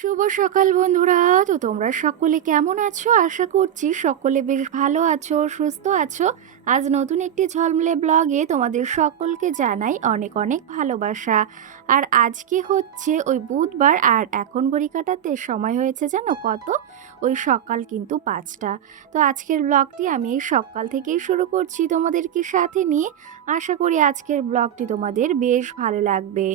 শুভ সকাল বন্ধুরা। তো তোমরা সকলে কেমন আছো? আশা করছি সকলে বেশ ভালো আছো, সুস্থ আছো। আজ নতুন একটি ঝলমলে ব্লগে তোমাদের সকলকে জানাই অনেক অনেক ভালোবাসা। আর আজকে হচ্ছে ওই বুধবার, আর এখন ঘড়ি কাটাতে সময় হয়েছে জানো কত? ওই সকাল কিন্তু 5টা। তো আজকের ব্লগটি আমি এই সকাল থেকেই শুরু করছি তোমাদেরকে সাথে নিয়ে। আশা করি আজকের ব্লগটি তোমাদের বেশ ভালো লাগবে।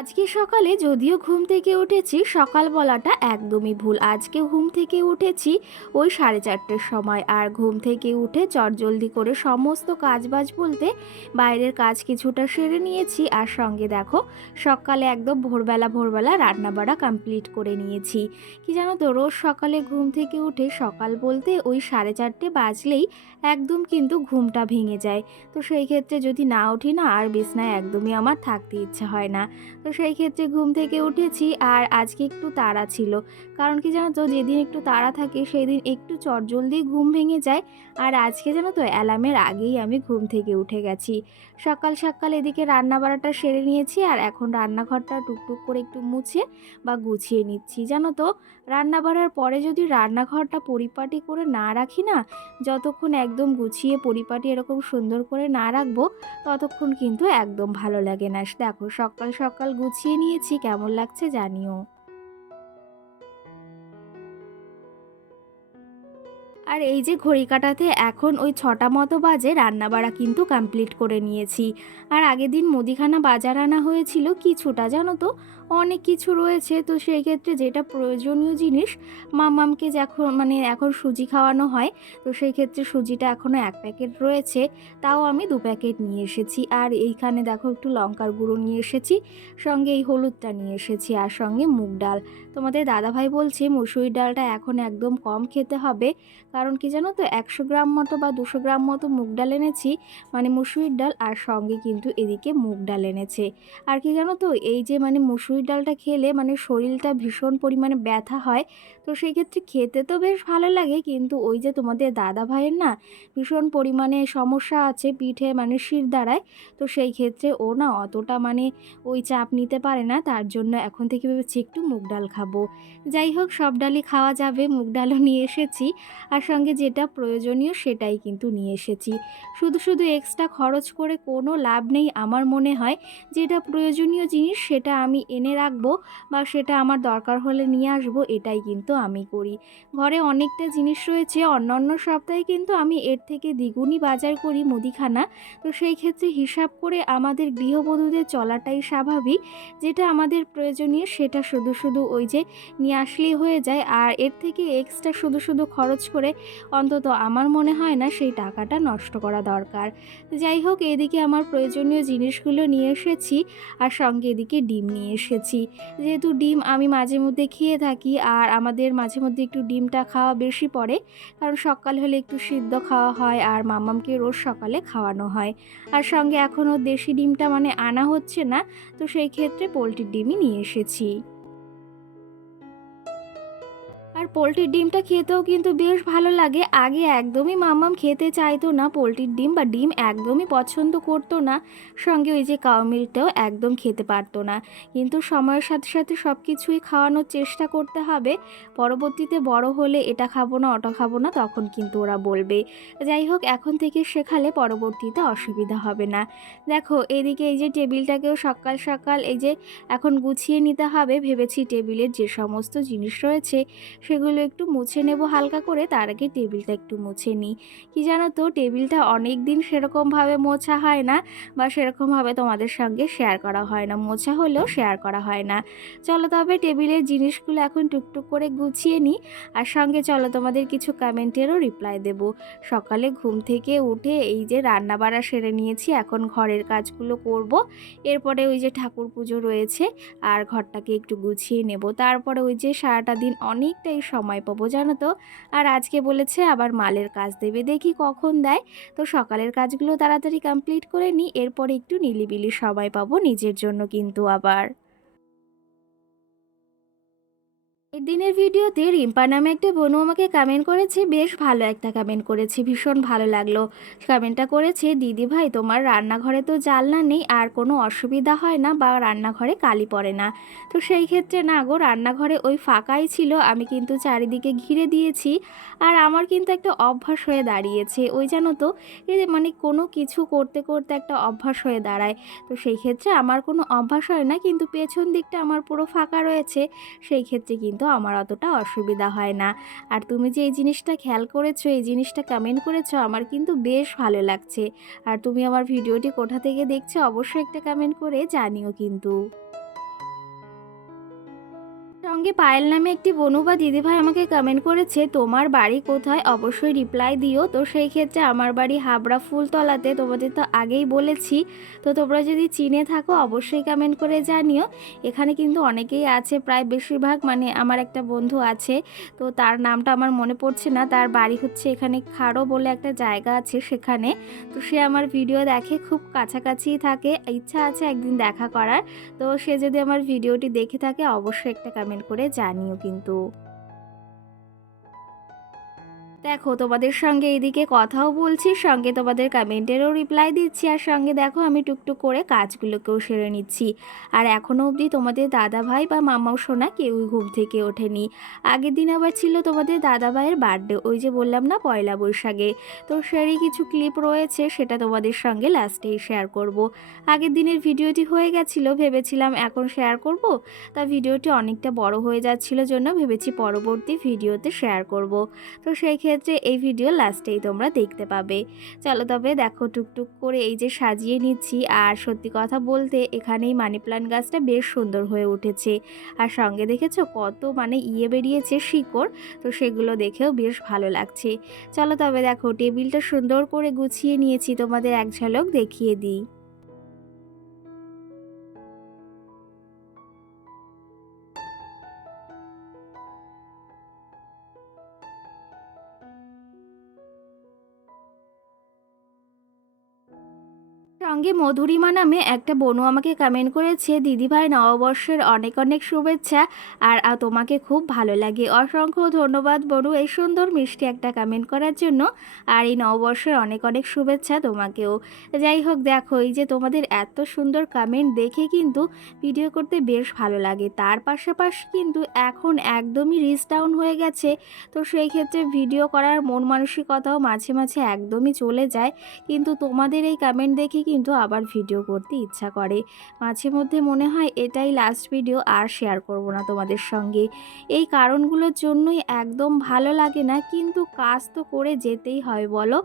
আজকে সকালে যদিও ঘুম থেকে উঠেছি, সকাল বলাটা একদমই ভুল। আজকে ঘুম থেকে উঠেছি ওই 4:30টার সময়। আর ঘুম থেকে উঠে চটজলদি করে সমস্ত কাজবাজ বলতে বাইরের কাজ কিছুটা সেরে নিয়েছি। আর সঙ্গে দেখো সকালে একদম ভোরবেলা রান্নাবাড়া কমপ্লিট করে নিয়েছি। কি জানো তো, রোজ সকালে ঘুম থেকে উঠে সকাল বলতে ওই 4:30 বাজলেই একদম কিন্তু ঘুমটা ভেঙে যায়। তো সেই ক্ষেত্রে যদি না উঠি না, আর বিছনায় একদমই আমার থাকতে ইচ্ছে হয় না। তো সেই ক্ষেত্রে ঘুম থেকে উঠেছি। আর আজকে একটু তাড়া ছিল, কারণ কি জানো তো, যেদিন একটু তাড়া থাকে সেই দিন একটু চটজলদি ঘুম ভেঙে যায়। আর আজকে জানো তো অ্যালার্মের আগেই আমি ঘুম থেকে উঠে গেছি। সকাল সকাল এদিকে রান্না বাড়াটা সেরে নিয়েছি, আর এখন রান্নাঘরটা টুকটুক করে একটু মুছে বা গুছিয়ে নিচ্ছি। জানো তো, রান্না বাড়ার পরে যদি রান্নাঘরটা পরিপাটি করে না রাখি না, যতক্ষণ একদম গুছিয়ে পরিপাটি এরকম সুন্দর করে না রাখবো, ততক্ষণ কিন্তু একদম ভালো লাগে না। দেখো সকাল সকাল গুছিয়ে নিয়েছি, কেমন লাগছে জানিও। আর এই যে ঘড়ি কাটাতে এখন ওই 6টা মতো বাজে, রান্নাবাড়া কিন্তু কমপ্লিট করে নিয়েছি। আর আগের দিন মুদিখানা বাজার আনা হয়েছিল কিছুটা, জানো তো অনেক কিছু রয়েছে। তো সেই ক্ষেত্রে যেটা প্রয়োজনীয় জিনিস, মামামকে যখন এখন সুজি খাওয়ানো হয়, তো সেই ক্ষেত্রে সুজিটা এখনও 1 প্যাকেট রয়েছে, তাও আমি 2 প্যাকেট নিয়ে এসেছি। আর এইখানে দেখো একটু লঙ্কার গুঁড়ো নিয়ে এসেছি, সঙ্গে এই হলুদটা নিয়ে এসেছি, আর সঙ্গে মুগ ডাল। তোমাদের দাদাভাই বলছে মুসুরির ডালটা এখন একদম কম খেতে হবে, কারণ কি জানো তো 100 গ্রাম মতো বা 200 গ্রাম মতো মুগ ডাল এনেছি, মুসুরির ডাল, আর সঙ্গে কিন্তু এদিকে মুগ ডাল এনেছে। আর কি জানো তো, এই যে মুসুরির ডালটা খেলে শরীরটা ভীষণ পরিমাণে ব্যথা হয়। তো সেই ক্ষেত্রে খেতে তো বেশ ভালো লাগে, কিন্তু ওই যে তোমাদের দাদা ভাইয়ের না ভীষণ পরিমাণে সমস্যা আছে পিঠে, শির দ্বারায়। তো সেই ক্ষেত্রে ও না অতটা ওই চাপ নিতে পারে না, তার জন্য এখন থেকে ভেবেছি একটু মুগ ডাল খাবো। যাই হোক, সব ডালই খাওয়া যাবে, মুগ ডালও নিয়ে এসেছি। আর সঙ্গে যেটা প্রয়োজনীয় সেটাই কিন্তু নিয়ে এসেছি। শুধু শুধু এক্সট্রা খরচ করে কোনো লাভ নেই আমার মনে হয়। যেটা প্রয়োজনীয় জিনিস সেটা আমি এনে রাখবো, বা সেটা আমার দরকার হলে নিয়ে আসবো, এটাই কিন্তু আমি করি। ঘরে অনেকটা জিনিস রয়েছে, অন্য সপ্তাহে কিন্তু আমি এর থেকে দ্বিগুণই বাজার করি মুদিখানা। তো সেই ক্ষেত্রে হিসাব করে আমাদের গৃহবধূদের চলাটাই স্বাভাবিক। যেটা আমাদের প্রয়োজনীয় সেটা শুধু শুধু ওই যে নিয়ে আসলেই হয়ে যায়। আর এর থেকে এক্সট্রা শুধু শুধু খরচ করে অন্তত আমার মনে হয় না সেই টাকাটা নষ্ট করা দরকার। যাই হোক, এদিকে আমার প্রয়োজনীয় জিনিসগুলো নিয়ে এসেছি, আর সঙ্গে এদিকে ডিম নিয়ে এসেছি। যেহেতু ডিম আমি মাঝে মধ্যে খেয়ে থাকি, আর আমাদের মাঝে মধ্যে একটু ডিমটা খাওয়া বেশি পড়ে, কারণ সকাল হলে একটু সিদ্ধ খাওয়া হয়, আর মামামকে রোজ সকালে খাওয়ানো হয়। আর সঙ্গে এখনও দেশি ডিমটা আনা হচ্ছে না, তো সেই ক্ষেত্রে পোলট্রির ডিমই নিয়ে এসেছি। আর আর পোলট্রির ডিমটা খেতেও কিন্তু বেশ ভালো লাগে। আগে একদমই মাম্মাম খেতে চাইতো না পোলট্রির ডিম, বা ডিম একদমই পছন্দ করতো না, সঙ্গে ওই যে কাউ মিল্কটাও একদম খেতে পারতো না। কিন্তু সময়ের সাথে সাথে সব কিছুই খাওয়ানোর চেষ্টা করতে হবে। পরবর্তীতে বড় হলে এটা খাবো না ওটা খাবো না তখন কিন্তু ওরা বলবে। যাই হোক, এখন থেকে শেখালে পরবর্তীতে অসুবিধা হবে না। দেখো এদিকে এই যে টেবিলটাকেও সকাল সকাল এই যে এখন গুছিয়ে নিতে হবে। ভেবেছি টেবিলের যে সমস্ত জিনিস রয়েছে সেগুলো একটু মুছে নেব হালকা করে, তার আগে টেবিলটা একটু মুছে নিই। কি জানো তো, টেবিলটা অনেক দিন সেরকমভাবে মোছা হয় না, বা সেরকমভাবে তোমাদের সঙ্গে শেয়ার করা হয় না, মোছা হলেও শেয়ার করা হয় না। চলো তবে টেবিলের জিনিসগুলো এখন টুকটুক করে গুছিয়ে নিই, আর সঙ্গে চলো তোমাদের কিছু কমেন্টেরও রিপ্লাই দেব। সকালে ঘুম থেকে উঠে এই যে রান্না বাড়া সেরে নিয়েছি, এখন ঘরের কাজগুলো করব। এরপরে ওই যে ঠাকুর পুজো রয়েছে আর ঘরটাকে একটু গুছিয়ে নেব। তারপরে ওই যে সারাটা দিন অনেকটাই সময় পাবো জানো তো। আর আজকে বলেছে আবার মালের কাজ দেবে, দেখি কখন দেয়। তো সকালের কাজগুলো তাড়াতাড়ি কমপ্লিট করে নিই, এরপরে একটু নিলিবিলি সময় পাবো নিজের জন্য কিন্তু আবার। এর দিনের ভিডিওতে রিম্পা নামে একটা বোনু আমাকে কমেন্ট করেছে, বেশ ভালো একটা কমেন্ট করেছে, ভীষণ ভালো লাগলো। কমেন্টটা করেছে, দিদি ভাই তোমার রান্নাঘরে তো জানলা নেই আর কোনো অসুবিধা হয় না, বা রান্নাঘরে কালি পড়ে না? তো সেই ক্ষেত্রে না গো, রান্নাঘরে ওই ফাঁকাই ছিল, আমি কিন্তু চারিদিকে ঘিরে দিয়েছি। আর আমার কিন্তু একটা অভ্যাস হয়ে দাঁড়িয়েছে ওই জানো তো, এই যে মানে কোনো কিছু করতে করতে একটা অভ্যাস হয়ে দাঁড়ায়। তো সেই ক্ষেত্রে আমার কোনো অভ্যাস হয় না, কিন্তু পেছন দিকটা আমার পুরো ফাঁকা রয়েছে, সেই ক্ষেত্রে কিন্তু আমার অতটা অসুবিধা হয় না। আর তুমি যে এই জিনিসটা খেয়াল করেছো, এই জিনিসটা কমেন্ট করেছো, আমার কিন্তু বেশ ভালো লাগছে। আর তুমি আমার ভিডিওটি কোথা থেকে দেখছো অবশ্যই একটা কমেন্ট করে জানিও কিন্তু। সঙ্গে পায়েল নামে একটি বোনু বা দিদিভাই আমাকে কমেন্ট করেছে, তোমার বাড়ি কোথায় অবশ্যই রিপ্লাই দিও। তো সেই ক্ষেত্রে আমার বাড়ি হাবড়া ফুলতলাতে, তোমাদের তো আগেই বলেছি। তো তোমরা যদি চিনে থাকো অবশ্যই কমেন্ট করে জানিও। এখানে কিন্তু অনেকেই আছে, প্রায় বেশিরভাগ, মানে আমার একটা বন্ধু আছে, তো তার নামটা আমার মনে পড়ছে না, তার বাড়ি হচ্ছে এখানে খাড়ো বলে একটা জায়গা আছে সেখানে। তো সে আমার ভিডিও দেখে, খুব কাছাকাছিই থাকে, ইচ্ছা আছে একদিন দেখা করার। তো সে যদি আমার ভিডিওটি দেখে থাকে অবশ্যই একটা কমেন্ট করে জানিও কিন্তু। দেখো তোমাদের সঙ্গে এদিকে কথাও বলছি, সঙ্গে তোমাদের কমেন্টেরও রিপ্লাই দিচ্ছি, আর সঙ্গে দেখো আমি টুকটুক করে কাজগুলোকেও সেরে নিচ্ছি। আর এখনও অবধি তোমাদের দাদা ভাই বা মামাও সোনা কেউই ঘুম থেকে ওঠেনি। আগের দিন আবার ছিল তোমাদের দাদা ভাইয়ের বার্থডে, ওই যে বললাম না পয়লা বৈশাখে। তো সেরই কিছু ক্লিপ রয়েছে, সেটা তোমাদের সঙ্গে লাস্টেই শেয়ার করব। আগের দিনের ভিডিওটি হয়ে গেছিলো, ভেবেছিলাম এখন শেয়ার করব, তা ভিডিওটি অনেকটা বড় হয়ে যাচ্ছিল জন্য ভেবেছি পরবর্তী ভিডিওতে শেয়ার করব। তো সেই ক্ষেত্রে এই ভিডিও লাস্টেই তোমরা দেখতে পাবে। চলো তবে দেখো টুকটুক করে এই যে সাজিয়ে নিচ্ছি, আর সত্যি কথা বলতে এখানেই মানি প্ল্যান্ট গাছটা বেশ সুন্দর হয়ে উঠেছে। আর সঙ্গে দেখেছো কত মানে বেরিয়েছে শিকড়, তো সেগুলো দেখেও বেশ ভালো লাগছে। চলো তবে দেখো টেবিলটা সুন্দর করে গুছিয়ে নিয়েছি, তোমাদের এক ঝলক দেখিয়ে দিই। সঙ্গে মধুরিমা নামে একটা বোনু আমাকে কমেন্ট করেছে, দিদিভাই নববর্ষের অনেক অনেক শুভেচ্ছা, আর তোমাকে খুব ভালো লাগে। অসংখ্য ধন্যবাদ বোনু এই সুন্দর মিষ্টি একটা কমেন্ট করার জন্য, আর এই নববর্ষের অনেক অনেক শুভেচ্ছা তোমাকেও। যাই হোক দেখো, এই যে তোমাদের এত সুন্দর কমেন্ট দেখে কিন্তু ভিডিও করতে বেশ ভালো লাগে। তার পাশাপাশি কিন্তু এখন একদমই রিচ ডাউন হয়ে গেছে, তো সেই ক্ষেত্রে ভিডিও করার মন মানসিকতাও মাঝে মাঝে একদমই চলে যায়। কিন্তু তোমাদের এই কমেন্ট দেখে কিন্তু আবার ভিডিও করতে ইচ্ছা করে। মাঝে মধ্যে মনে হয় এটাই লাস্ট ভিডিও, আর শেয়ার করব না তোমাদের সঙ্গে। এই কারণগুলোর জন্যই একদম ভালো লাগে না, কিন্তু কাজ তো করে যেতেই হয় বলো।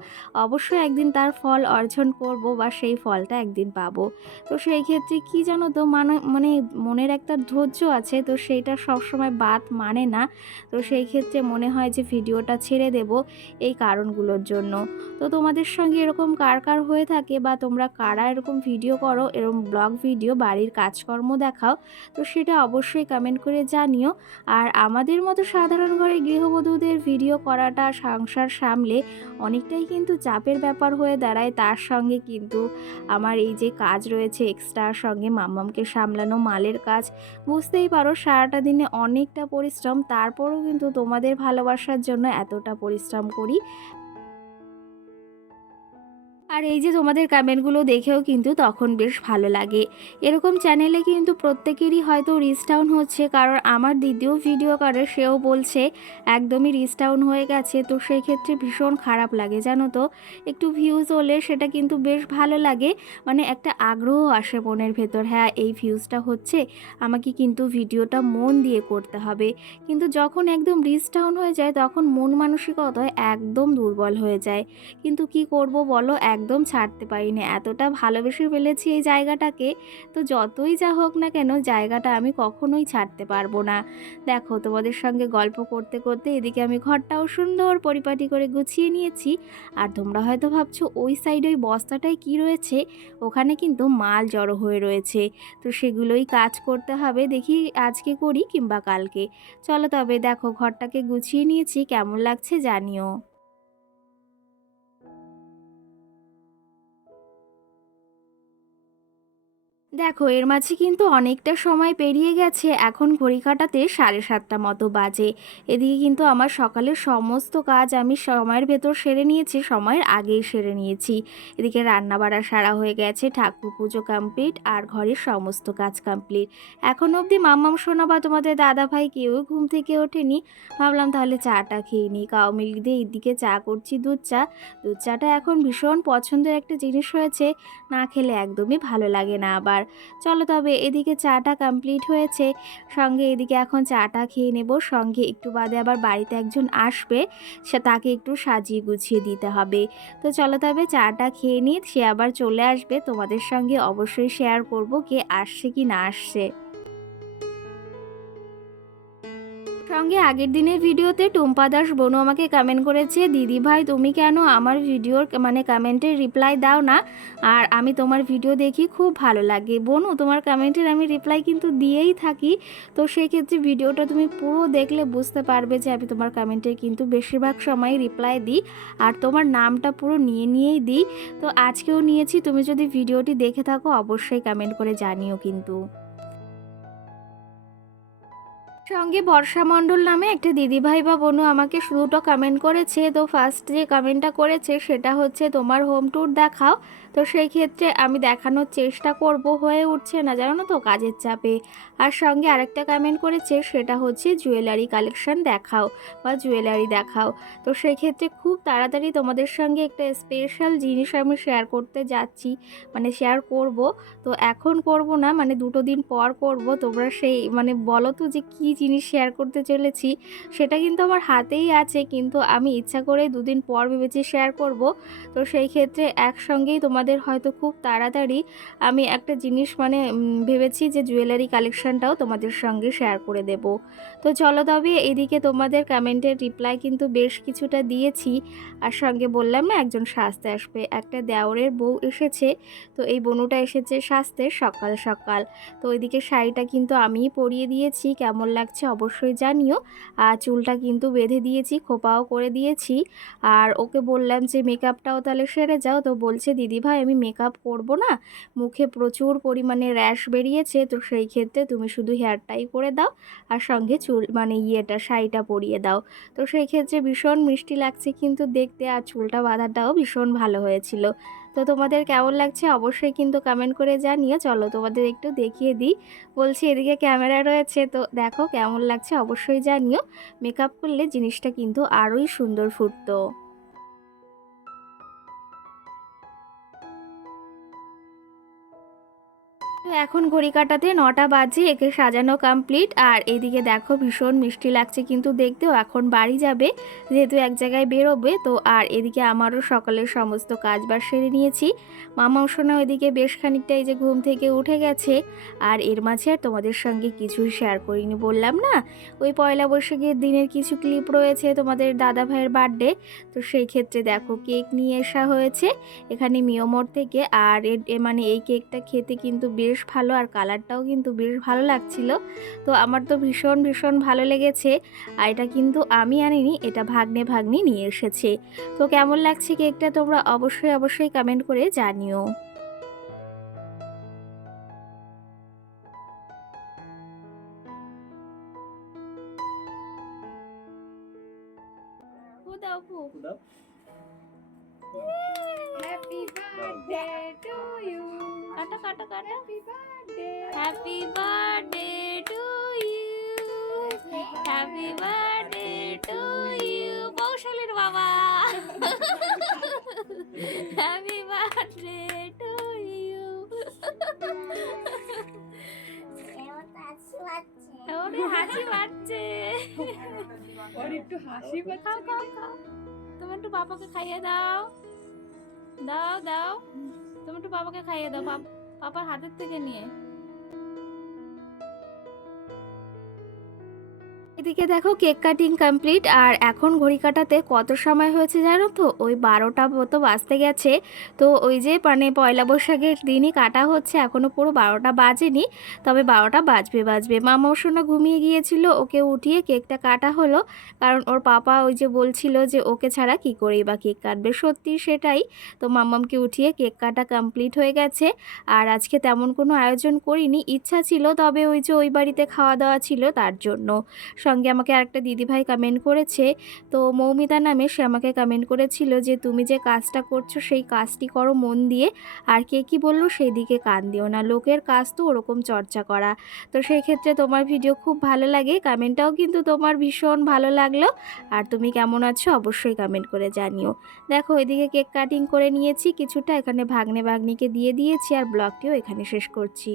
অবশ্যই একদিন তার ফল অর্জন করব, বা সেই ফলটা একদিন পাবো। তো সেই ক্ষেত্রে কি জানো তো, মানে মনের একটা ধৈর্য আছে, তো সেইটা সবসময় বাদ মানে না। তো সেই ক্ষেত্রে মনে হয় যে ভিডিওটা ছেড়ে দেব এই কারণগুলোর জন্য। তো তোমাদের সঙ্গে এরকম কার কার হয়ে থাকে, বা তোমরা কার কারা এরকম ভিডিও করো, এরকম ব্লগ ভিডিও বাড়ির কাজকর্ম দেখাও, তো সেটা অবশ্যই কমেন্ট করে জানিও। আর আমাদের মতো সাধারণ ঘরের গৃহবধূদের ভিডিও করাটা সংসার সামলে অনেকটাই কিন্তু চাপের ব্যাপার হয়ে দাঁড়ায়। তার সঙ্গে কিন্তু আমার এই যে কাজ রয়েছে এক্সট্রার সঙ্গে মাম্মামকে সামলানো, মালের কাজ, বুঝতেই পারো সারাটা দিনে অনেকটা পরিশ্রম। তারপরেও কিন্তু তোমাদের ভালোবাসার জন্য এতটা পরিশ্রম করি। আর এই যে তোমাদের কমেন্টগুলো দেখেও কিন্তু তখন বেশ ভালো লাগে। এরকম চ্যানেলে কিন্তু প্রত্যেকেরই হয়তো রিচ ডাউন হচ্ছে, কারণ আমার দিদিও ভিডিও করে, সেও বলছে একদমই রিচ ডাউন হয়ে গেছে। তো সেই ক্ষেত্রে ভীষণ খারাপ লাগে জানো তো। একটু ভিউজ হলে সেটা কিন্তু বেশ ভালো লাগে, মানে একটা আগ্রহ আসে মনের ভেতর, হ্যাঁ এই ভিউজটা হচ্ছে, আমাকে কিন্তু ভিডিওটা মন দিয়ে করতে হবে। কিন্তু যখন একদম রিচ ডাউন হয়ে যায় তখন মন মানসিকতা একদম দুর্বল হয়ে যায়। কিন্তু কি করব বলো, একদম ছাড়তে পারি না, এতটা ভালোবেসে ফেলেছি এই জায়গাটাকে। তো যতই যা হোক না কেন জায়গাটা আমি কখনোই ছাড়তে পারবো না। দেখো তোমাদের সঙ্গে গল্প করতে করতে এদিকে আমি ঘরটাও সুন্দর পরিপাটি করে গুছিয়ে নিয়েছি। আর তোমরা হয়তো ভাবছো ওই সাইডে ওই বস্তাটায় কি রয়েছে, ওখানে কিন্তু মাল জড়ো হয়ে রয়েছে। তো সেগুলোই কাজ করতে হবে, দেখি আজকে করি কিংবা কালকে। চলো তবে দেখো ঘরটাকে গুছিয়ে নিয়েছি, কেমন লাগছে জানিও। দেখো এর মাঝে কিন্তু অনেকটা সময় পেরিয়ে গেছে, এখন ঘড়ি কাঁটাতে 7:30 মতো বাজে। এদিকে কিন্তু আমার সকালের সমস্ত কাজ আমি সময়ের ভেতর সেরে নিয়েছি, সময়ের আগেই সেরে নিয়েছি। এদিকে রান্না বাড়া সারা হয়ে গেছে, ঠাকুর পুজো কমপ্লিট, আর ঘরের সমস্ত কাজ কমপ্লিট। এখন অবধি মাম্মাম সোনা বা তোমাদের দাদা ভাই কেউ ঘুম থেকে ওঠেনি। ভাবলাম তাহলে চাটা খেয়ে নিই, কাউ মিল্ক দিয়ে এদিকে চা করছি, দুধ চা। দুধ চাটা এখন ভীষণ পছন্দের একটা জিনিস হয়েছে, না খেলে একদমই ভালো লাগে না আবার। চলো তবে এদিকে চাটা কমপ্লিট হয়েছে, সঙ্গে এদিকে এখন চাটা খেয়ে নেব। সঙ্গে একটু বাদে আবার বাড়িতে একজন আসবে, সে তাকে একটু সাজিয়ে গুছিয়ে দিতে হবে। তো চলো তবে চাটা খেয়ে নিই, সে আবার চলে আসবে, তোমাদের সঙ্গে অবশ্যই শেয়ার করব কে আসছে কি না আসছে। সঙ্গে আগের দিনের ভিডিওতে টুম্পা দাস বনু আমাকে কমেন্ট করেছে, দিদি ভাই তুমি কেন আমার ভিডিওর মানে কমেন্টের রিপ্লাই দাও না, আর আমি তোমার ভিডিও দেখি খুব ভালো লাগে। বনু তোমার কমেন্টের আমি রিপ্লাই কিন্তু দিয়েই থাকি। তো সেই ক্ষেত্রে ভিডিওটা তুমি পুরো দেখলে বুঝতে পারবে যে আমি তোমার কমেন্টের কিন্তু বেশিরভাগ সময় রিপ্লাই দিই, আর তোমার নামটা পুরো নিয়েই দিই। তো আজকেও নিয়েছি, তুমি যদি ভিডিওটি দেখে থাকো অবশ্যই কমেন্ট করে জানিও কিন্তু। সঙ্গে বর্ষা মণ্ডল নামে একটা দিদিভাই বা বোনও আমাকে দুটো কমেন্ট করেছে। তো ফার্স্ট যে কমেন্টটা করেছে সেটা হচ্ছে তোমার হোম ট্যুর দেখাও। তো সেই ক্ষেত্রে আমি দেখানোর চেষ্টা করব, হয়ে উঠছে না জানো না তো কাজের চাপে। আর সঙ্গে আরেকটা কমেন্ট করেছে সেটা হচ্ছে জুয়েলারি কালেকশন দেখাও বা জুয়েলারি দেখাও। তো সেই ক্ষেত্রে খুব তাড়াতাড়ি তোমাদের সঙ্গে একটা স্পেশাল জিনিস আমি শেয়ার করতে যাচ্ছি, মানে শেয়ার করব। তো এখন করব না, মানে দুটো দিন পর করব। তোমরা সেই মানে বলো তো যে কী জিনিস শেয়ার করতে চলেছি, সেটা কিন্তু আমার হাতেই আছে, কিন্তু আমি ইচ্ছা করে দুদিন পর ভেবেছি শেয়ার করব। তো সেই ক্ষেত্রে একসঙ্গেই তোমাদের হয়তো খুব তাড়াতাড়ি আমি একটা জিনিস মানে ভেবেছি যে জুয়েলারি কালেকশনটাও তোমাদের সঙ্গে শেয়ার করে দেব। তো চলো তবে এদিকে তোমাদের কমেন্টের রিপ্লাই কিন্তু বেশ কিছুটা দিয়েছি। আর সঙ্গে বললাম না একজন সাজতে আসবে, একটা দেওরের বউ এসেছে। তো এই বনুটা এসেছে সাজতে সকাল সকাল। তো ওইদিকে শাড়িটা কিন্তু আমিই পরিয়ে দিয়েছি, কেমন লাগছে অবশ্যই জানিও। আর চুলটা কিন্তু বেঁধে দিয়েছি, খোপাও করে দিয়েছি। আর ওকে বললাম যে মেকআপটাও তাহলে সেরে যাও। তো বলছে দিদিভাই আমি মেকআপ করব না, মুখে প্রচুর পরিমাণে র্যাশ বেরিয়েছে, তো সেই ক্ষেত্রে তুমি শুধু হেয়ারটাই করে দাও আর সঙ্গে চুল মানে শাড়িটা পরিয়ে দাও। তো সেই ক্ষেত্রে ভীষণ মিষ্টি লাগছে কিন্তু দেখতে, আর চুলটা বাঁধাটাও ভীষণ ভালো হয়েছিল। তো তোমাদের কেমন লাগছে অবশ্যই কিন্তু কমেন্ট করে জানিও। চলো তোমাদের একটু দেখিয়ে দিই, বলছি এদিকে ক্যামেরা রয়েছে, তো দেখো কেমন লাগছে অবশ্যই জানিও। মেকআপ করলে জিনিসটা কিন্তু আরোই সুন্দর ফুটতো। তো তো এখন ঘড়ি কাটাতে 9টা বাজে, একে সাজানো কমপ্লিট। আর এদিকে দেখো ভীষণ মিষ্টি লাগছে কিন্তু দেখতেও। এখন বাড়ি যাবে যেহেতু এক জায়গায় বেরোবে তো। আর এদিকে আমারও সকালের সমস্ত কাজবাজ সেরে নিয়েছি। মামাও সোনা ওইদিকে বেশ খানিকটা এই যে ঘুম থেকে উঠে গেছে। আর এর মাঝে আর তোমাদের সঙ্গে কিছুই শেয়ার করিনি, বললাম না ওই পয়লা বৈশাখের দিনের কিছু ক্লিপ রয়েছে তোমাদের দাদা ভাইয়ের বার্থডে। তো সেই ক্ষেত্রে দেখো কেক নিয়ে আসা হয়েছে এখানে মিয়োমোর থেকে। আর মানে এই কেকটা খেতে কিন্তু বেশ ভালো, আর কালারটাও কিন্তু বেশ ভালো লাগছিল। তো আমার তো ভীষণ ভীষণ ভালো লেগেছে। আর এটা কিন্তু আমি আনিনি, এটা ভাগ্নি নিয়ে এসেছে। তো কেমন লাগছে কেকটা তোমরা অবশ্যই অবশ্যই কমেন্ট করে জানিও। Happy birthday to you. কাটা কাটা কাটা। Happy birthday to you. Happy birthday to you কৌশলের বাবা। Happy birthday to you. ওরে হাসি পাচ্ছে। ওর একটু হাসি পাচ্ছে। খাও খাও খাও। তুমি একটু পাপাকে খাইয়ে দাও। দাও দাও, তুমি একটু পাপাকে খাইয়ে দাও, পাপার হাতের থেকে নিয়ে। এদিকে দেখো কেক কাটিং কমপ্লিট। আর এখন ঘড়ি কাটাতে কত সময় হয়েছে জানো তো, ওই 12টা মতো বাজতে গেছে। তো ওই যে মানে পয়লা বৈশাখের দিনই কাটা হচ্ছে, এখনও পুরো 12টা বাজেনি, তবে 12টা বাজবে। মামাও শোনা ঘুমিয়ে গিয়েছিল, ওকে উঠিয়ে কেকটা কাটা হলো। কারণ ওর পাপা ওই যে বলছিল যে ওকে ছাড়া কি করেই বা কেক কাটবে, সত্যি সেটাই। তো মাম্মামকে উঠিয়ে কেক কাটা কমপ্লিট হয়ে গেছে। আর আজকে তেমন কোনো আয়োজন করিনি, ইচ্ছা ছিল, তবে ওই যে ওই বাড়িতে খাওয়া দাওয়া ছিল তার জন্য। সঙ্গে আমাকে আরেকটা দিদিভাই কমেন্ট করেছে, তো মৌমিতা নামে, সে আমাকে কমেন্ট করেছিল যে তুমি যে কাজটা করছো সেই কাজটি করো মন দিয়ে, আর কে কী বললো সেই দিকে কান দিও না, লোকের কাজ তো ওরকম চর্চা করা। তো সেই ক্ষেত্রে তোমার ভিডিও খুব ভালো লাগে, কমেন্টটাও কিন্তু তোমার ভীষণ ভালো লাগলো। আর তুমি কেমন আছো অবশ্যই কমেন্ট করে জানিও। দেখো এদিকে কেক কাটিং করে নিয়েছি কিছুটা, এখানে ভাগ্নিকে দিয়ে দিয়েছি, আর ব্লগটিও এখানে শেষ করছি।